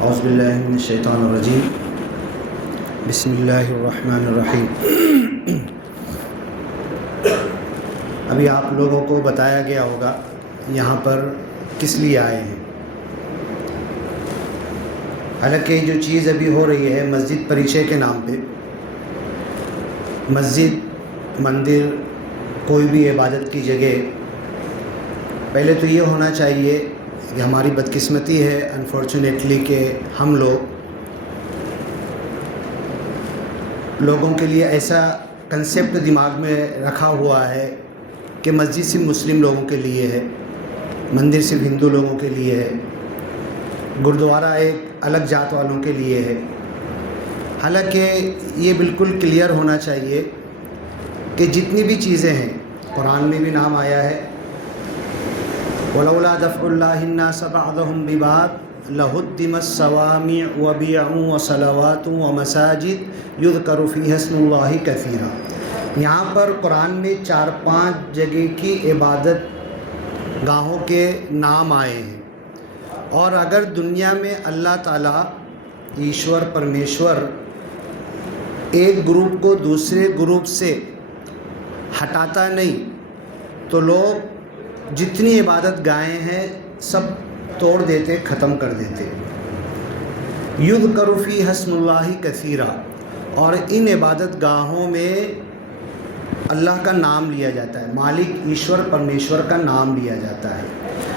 औज़ुबिल्लाहि मिनश्शैतानिर्रजीम बिस्मिल्लाहिर्रहमानिर्रहीम। अभी आप लोगों को बताया गया होगा यहाँ पर किस लिए आए हैं। हालांकि जो चीज़ अभी हो रही है मस्जिद परिचय के नाम पे, मस्जिद, मंदिर, कोई भी इबादत की जगह, पहले तो ये होना चाहिए कि हमारी बदकिस्मती है अनफॉर्चुनेटली कि हम लोगों के लिए ऐसा कंसेप्ट दिमाग में रखा हुआ है कि मस्जिद सिर्फ मुस्लिम लोगों के लिए है, मंदिर सिर्फ हिंदू लोगों के लिए है, गुरुद्वारा एक अलग जात वालों के लिए है। हालांकि ये बिल्कुल क्लियर होना चाहिए कि जितनी भी चीज़ें हैं, कुरान में भी नाम आया है, वलौला दफ़उल्लाहिन्नास बअदहुम बिबाद लहुद्दिमत सवामिअ व बिअउ व सलवातु व मसाजिद युज़करु फ़ीहा इस्मुल्लाहि कसीरा। यहाँ पर कुरान में 4-5 जगह की इबादत गाहों के नाम आए हैं। और अगर दुनिया में अल्लाह ताला ईश्वर परमेश्वर एक ग्रुप को दूसरे ग्रुप से हटाता नहीं तो लोग जितनी इबादत गाहें हैं सब तोड़ देते, ख़त्म कर देते। युज़करु फ़ीहा इस्मुल्लाहि कसीरा, और इन इबादत गाहों में अल्लाह का नाम लिया जाता है, मालिक ईश्वर परमेश्वर का नाम लिया जाता है।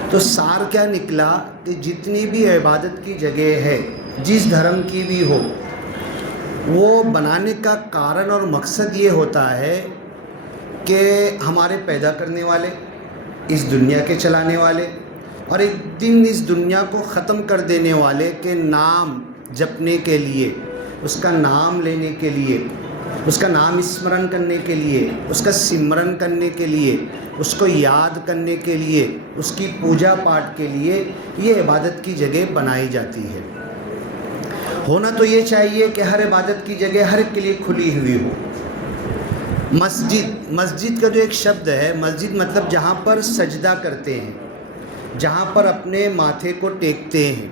तो सार क्या निकला कि जितनी भी इबादत की जगह है, जिस धर्म की भी हो, वो बनाने का कारण और मकसद ये होता है कि हमारे पैदा करने वाले, इस दुनिया के चलाने वाले और एक दिन इस दुनिया को ख़त्म कर देने वाले के नाम जपने के लिए, उसका नाम लेने के लिए, उसका नाम स्मरण करने के लिए, उसका सिमरन करने के लिए, उसको याद करने के लिए, उसकी पूजा पाठ के लिए ये इबादत की जगह बनाई जाती है। होना तो ये चाहिए कि हर इबादत की जगह हर एक के लिए खुली हुई हो। मस्जिद का जो एक शब्द है, मस्जिद मतलब जहाँ पर सजदा करते हैं, जहाँ पर अपने माथे को टेकते हैं।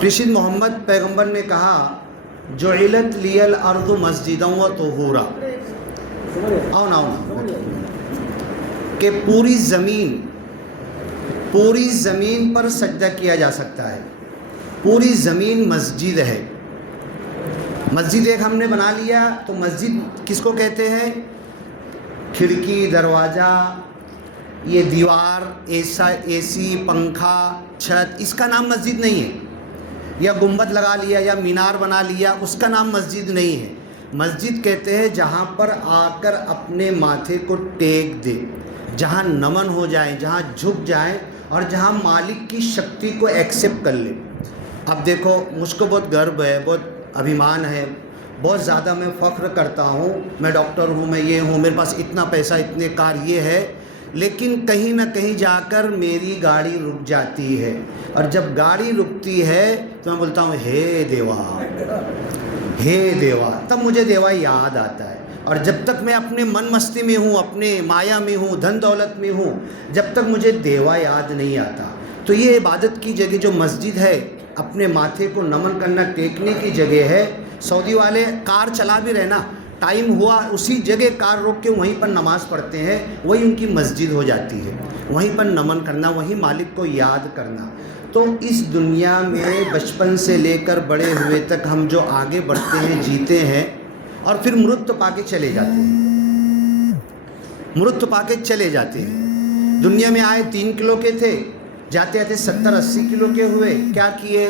प्रेषित मोहम्मद पैगंबर ने कहा, जुइलत लियल अर्दु मस्जिदन व तुहूरा, आओ ना कि पूरी ज़मीन पर सजदा किया जा सकता है। पूरी ज़मीन मस्जिद है। मस्जिद एक हमने बना लिया तो मस्जिद किसको कहते हैं? खिड़की, दरवाज़ा, ये दीवार, ऐसा एसी, पंखा, छत, इसका नाम मस्जिद नहीं है। या गुंबद लगा लिया या मीनार बना लिया, उसका नाम मस्जिद नहीं है। मस्जिद कहते हैं जहाँ पर आकर अपने माथे को टेक दे, जहाँ नमन हो जाए, जहाँ झुक जाए और जहाँ मालिक की शक्ति को एक्सेप्ट कर ले। अब देखो, मुझको बहुत गर्व है, बहुत अभिमान है, बहुत ज़्यादा मैं फ़ख्र करता हूँ, मैं डॉक्टर हूँ, मैं ये हूँ, मेरे पास इतना पैसा, इतने कार, ये है, लेकिन कहीं ना कहीं जाकर मेरी गाड़ी रुक जाती है। और जब गाड़ी रुकती है तो मैं बोलता हूँ, हे देवा, हे देवा, तब मुझे देवा याद आता है। और जब तक मैं अपने मन मस्ती में हूँ, अपने माया में हूँ, धन दौलत में हूँ, जब तक मुझे देवा याद नहीं आता। तो ये इबादत की जगह जो मस्जिद है, अपने माथे को नमन करना, टेकने की जगह है। सऊदी वाले कार चला भी रहे ना, टाइम हुआ उसी जगह कार रोक के वहीं पर नमाज़ पढ़ते हैं, वही उनकी मस्जिद हो जाती है। वहीं पर नमन करना, वहीं मालिक को याद करना। तो इस दुनिया में बचपन से लेकर बड़े हुए तक हम जो आगे बढ़ते हैं, जीते हैं और फिर मृत्यु पाके चले जाते हैं, मृत्यु पाके चले जाते हैं। दुनिया में आए 3 किलो के थे, जाते आते 70-80 किलो के हुए। क्या किए?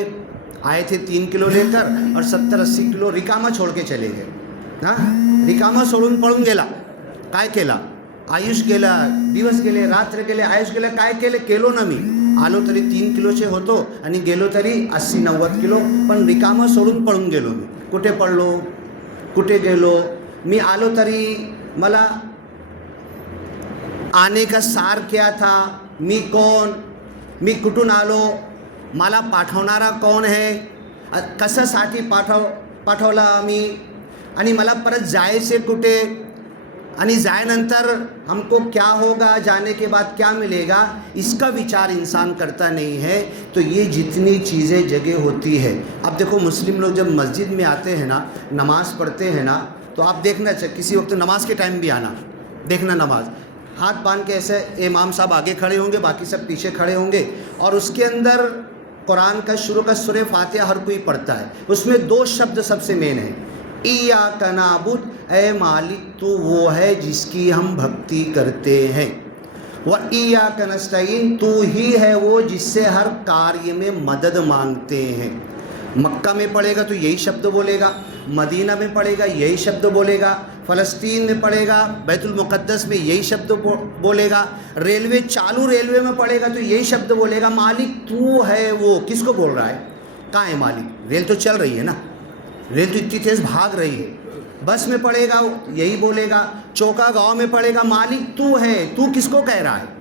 आए थे 3 किलो लेकर और 70-80 किलो रिकामा छोड़ के चले गए। हाँ, रिकामा सोडून पळून गेला, काय केला? आयुष गेला, दिवस गेले, रात्र गेले, आयुष गेला, काय केले? केलो ना मी। आलो तरी 3 किलोचे होतो आणि गेलो तरी 80-90 किलो, पण रिकामा सोडून पळून गेलो मी। कुठे पडलो, कुठे गेलो? मी आलो तरी मला आने का सार क्या था? मी कोण? मी कुठून आलो? मला पाठवणारा कोण आहे? कशासाठी पाठवला आम्ही? आणि मला परत जायचे कुठे? आणि जायनंतर हमको क्या होगा, जाने के बाद क्या मिलेगा, इसका विचार इंसान करता नहीं है। तो ये जितनी चीज़ें जगह होती है, अब देखो मुस्लिम लोग जब मस्जिद में आते हैं ना, नमाज़ पढ़ते हैं ना, तो आप देखना चाहिए किसी वक्त नमाज के टाइम भी आना, देखना नमाज हाथ बांध के ऐसे इमाम साहब आगे खड़े होंगे, बाकी सब पीछे खड़े होंगे, और उसके अंदर कुरान का शुरू का सूरह फातिहा हर कोई पढ़ता है। उसमें 2 शब्द सबसे मेन है, इय्याका नअबुद, ए मालिक तू वो है जिसकी हम भक्ति करते हैं, व इय्याका नस्तईन, तू ही है वो जिससे हर कार्य में मदद मांगते हैं। मक्का में पढ़ेगा तो यही शब्द बोलेगा, मदीना में पढ़ेगा यही शब्द बोलेगा, फ़लस्तीन में पढ़ेगा, बैतुल मुक़द्दस में यही शब्द बोलेगा, रेलवे चालू रेलवे में पढ़ेगा तो यही शब्द बोलेगा, मालिक तू है वो। किसको बोल रहा है? कहाँ है मालिक? रेल तो चल रही है ना, रेल तो इतनी तेज़ भाग रही है। बस में पढ़ेगा यही बोलेगा, चौका गांव में पढ़ेगा, मालिक तू है। तू किसको कह रहा है?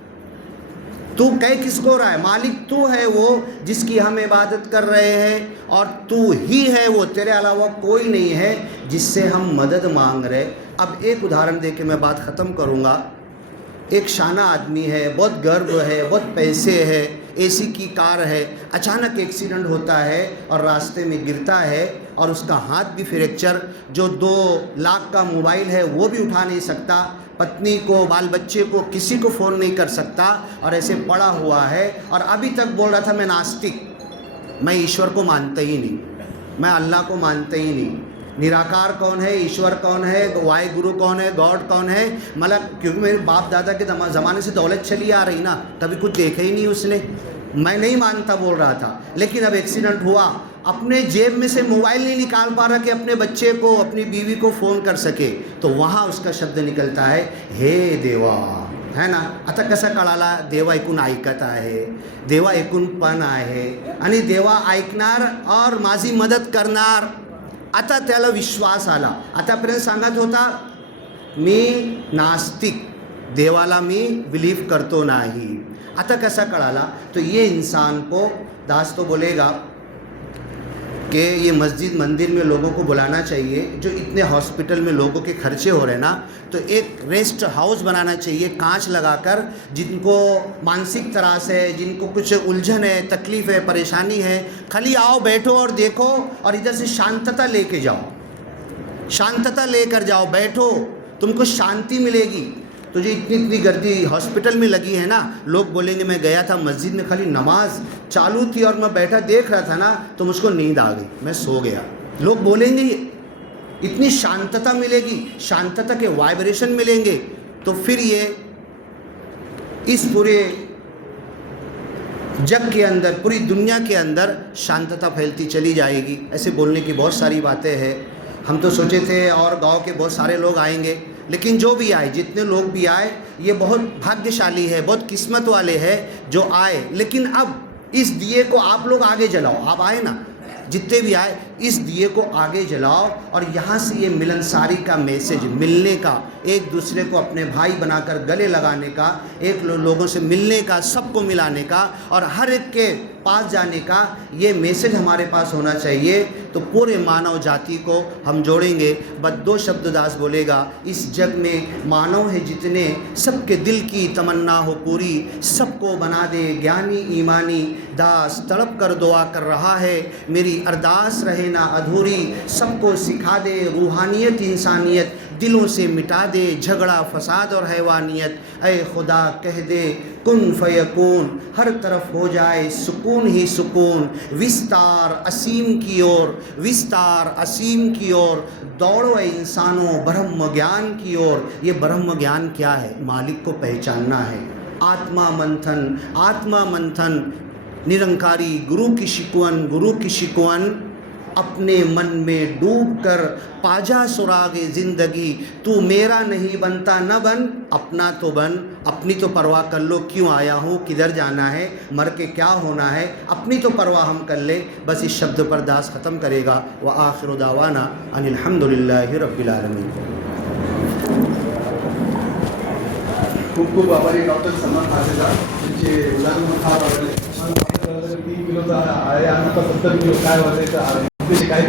तू कह किसको रहा है? मालिक तू है वो जिसकी हम इबादत कर रहे हैं, और तू ही है वो, तेरे अलावा कोई नहीं है जिससे हम मदद मांग रहे। अब एक उदाहरण दे के मैं बात ख़त्म करूँगा। एक शाना आदमी है, बहुत गर्व है, बहुत पैसे है, एसी की कार है, अचानक एक्सीडेंट होता है और रास्ते में गिरता है और उसका हाथ भी फ्रैक्चर, जो 2 लाख का मोबाइल है वो भी उठा नहीं सकता, पत्नी को, बाल बच्चे को, किसी को फ़ोन नहीं कर सकता, और ऐसे पड़ा हुआ है। और अभी तक बोल रहा था मैं नास्तिक, मैं ईश्वर को मानता ही नहीं, मैं अल्लाह को मानता ही नहीं, निराकार कौन है, ईश्वर कौन है, वाहिगुरु कौन है, गॉड कौन है, मतलब क्योंकि मेरे बाप दादा के ज़माने से दौलत चली आ रही ना, कभी कुछ देखा ही नहीं उसने, मैं नहीं मानता बोल रहा था। लेकिन अब एक्सीडेंट हुआ, अपने जेब में से मोबाइल नहीं निकाल पा रहा कि अपने बच्चे को, अपनी बीवी को फ़ोन कर सके, तो वहाँ उसका शब्द निकलता है, हे देवा, है ना। आता कसा कळाला? देवा ऐकून ऐकत आहे, देवा ऐकून पण आहे, आणि देवा ऐकणार और माझी मदत करणार। आता त्याला विश्वास आला। आतापर्यंत सांगत होता मी नास्तिक, देवाला मी बिलीव करतो नाही। आता कसा कळाला? तो ये इंसान को, दास तो बोलेगा कि ये मस्जिद मंदिर में लोगों को बुलाना चाहिए, जो इतने हॉस्पिटल में लोगों के खर्चे हो रहे हैं ना, तो एक रेस्ट हाउस बनाना चाहिए कांच लगाकर, जिनको मानसिक त्रास है, जिनको कुछ उलझन है, तकलीफ़ है, परेशानी है, खाली आओ, बैठो और देखो, और इधर से शांतता लेके जाओ, शांतता लेकर जाओ, बैठो, तुमको शांति मिलेगी। तो जो इतनी गर्दी हॉस्पिटल में लगी है ना, लोग बोलेंगे मैं गया था मस्जिद में, खाली नमाज चालू थी और मैं बैठा देख रहा था ना, तो मुझको नींद आ गई, मैं सो गया। लोग बोलेंगे ये इतनी शांतता मिलेगी, शांतता के वाइब्रेशन मिलेंगे, तो फिर ये इस पूरे जग के अंदर, पूरी दुनिया के अंदर शांतता फैलती चली जाएगी। ऐसे बोलने की बहुत सारी बातें हैं। हम तो सोचे थे और गांव के बहुत सारे लोग आएंगे, लेकिन जो भी आए, जितने लोग भी आए, ये बहुत भाग्यशाली है, बहुत किस्मत वाले हैं जो आए। लेकिन अब इस दिए को आप लोग आगे जलाओ, आप आए ना, जितने भी आए, इस दिए को आगे जलाओ, और यहाँ से ये मिलनसारी का मैसेज, मिलने का, एक दूसरे को अपने भाई बनाकर गले लगाने का, एक लोगों से मिलने का, सबको मिलाने का, और हर एक के पास जाने का, ये मैसेज हमारे पास होना चाहिए। तो पूरे मानव जाति को हम जोड़ेंगे। बस 2 शब्द दास बोलेगा, इस जग में मानव है जितने, सबके दिल की तमन्ना हो पूरी, सबको बना दे ज्ञानी ईमानी, दास तड़प कर दुआ कर रहा है, मेरी अरदास रहे ना अधूरी, सबको सिखा दे रूहानियत इंसानियत, दिलों से मिटा दे झगड़ा फसाद और हैवानियत, ऐ खुदा कह दे कुन फयकून, हर तरफ हो जाए सुकून ही सुकून, विस्तार असीम की ओर, विस्तार असीम की ओर, दौड़ो ऐ इंसानों ब्रह्म ज्ञान की ओर। ये ब्रह्म ज्ञान क्या है? मालिक को पहचानना है। आत्मा मंथन, आत्मा मंथन, निरंकारी गुरु की शिकवन, गुरु की शिकवन, अपने मन में डूब कर पाजा सुरागे ज़िंदगी, तू मेरा नहीं बनता न बन, अपना तो बन। अपनी तो परवाह कर लो, क्यों आया हूँ, किधर जाना है, मर के क्या होना है, अपनी तो परवाह हम कर ले। बस इस शब्द पर दास ख़त्म करेगा। व आखिरु दावाना अनिल हम्दुलिल्लाहि रब्बिल आलमीन। खूप खूप आभारी डॉक्टर सलमान खातेचा, त्यांचे उदाहरण फार आवडले। 3 किलोचा आहे, आता 70 किलो काय वाजायचं आहे, काय